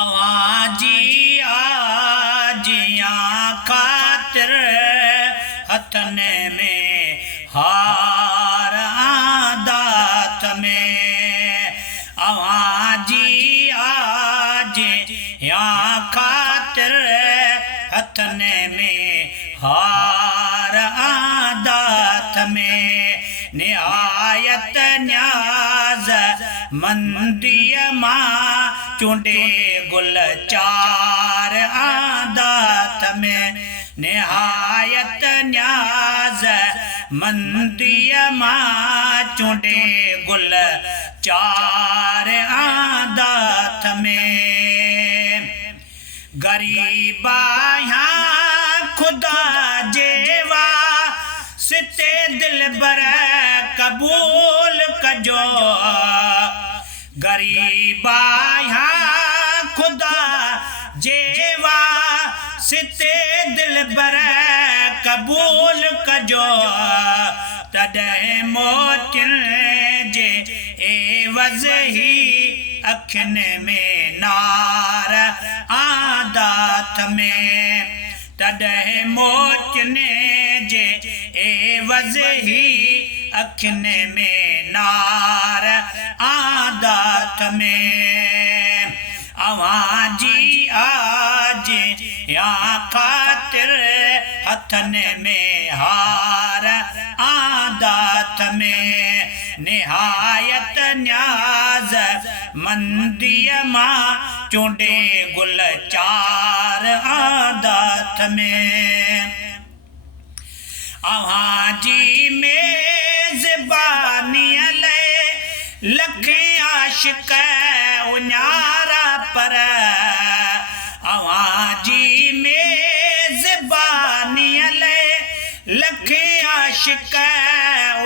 आवाजी आजिया खातिर हथने में हार आदात में आवाजी आजिया खातिर हथने में हार आदात में निहायत न्याज मंदिय माँ चुंडे गुल चार आदात में निहायत न्याज मंदिय माँ चुंडे गुल चार आदात में गरीबा यहाँ खुदा जेवा सिते दिल बर कबूल कजो गरीबा यहाँ खुदा जेवा सिते दिल बर कबूल कजो तॾहिं मोतिन जे एवज़ ही अखिन में नार आदात में तॾहिं मोतिन जे एवज़ ही अखिन में नार आदात में आवाजी आज या खातिर हथन में हार आदात में निहायत न्याज मंदिय माँ चुंडे गुल चार आदात में आवाजी मेज़बानी ले लखे आशिक उन्यारा पर आवाजी मेज़बानी ले लखे आशिक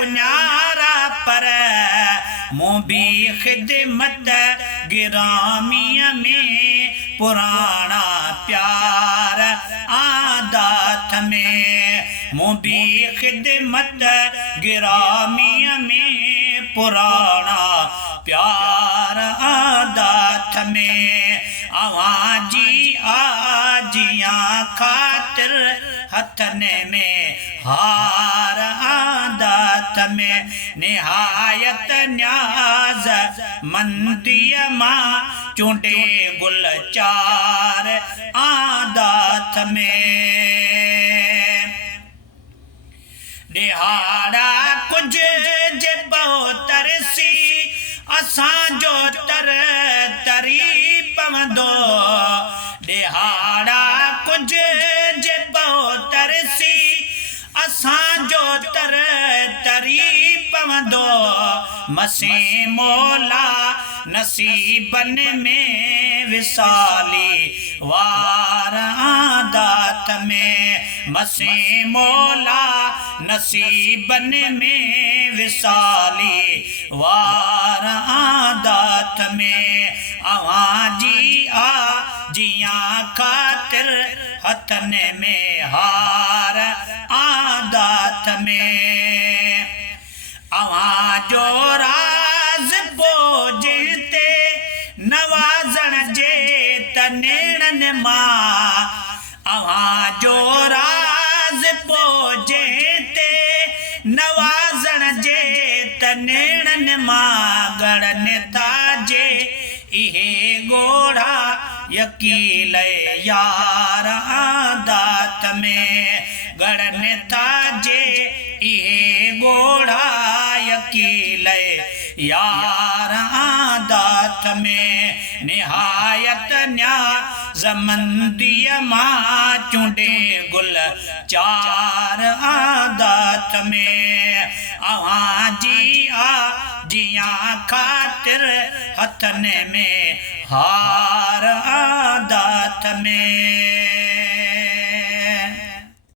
उन्यारा पर मुबी खिदमत गिरामिया में पुराना प्यार आदात में मुबी खिदमत गिरामिया में पुराना प्यार आदात में आवाजी आजिया खातिर हथने में हार आदात में निहायत न्याज मंदिय माँ चुंडे गुल चार आदात में दिहाड़ा कुछ जे बहुतरसी असां जो तर तरी पवंदो दिहाड़ा कुछ जे बहुतरसी असां जो तर तरी पवंदो मसी मौला नसीबन में विसाली वार आदात में मसी मौला नसीबन में विसाली वार आदात में आवाजी आजिया खातिर हथन में हार आदात में आवाजो राज बोझते नवाजन जे तनेड़न माँ आवाजो राज बोझते नवाजन जे तनेड़न माँ गणन ताजे इहे गोड़ा यकील यार आदात में गणन ताजे इहे गोड़ा यकील यार आदात में निहायत न्याज मंदिय माँ चुंडे गुल चार आदात में आवाजी आजिया खातिर हथन में हार आदात में।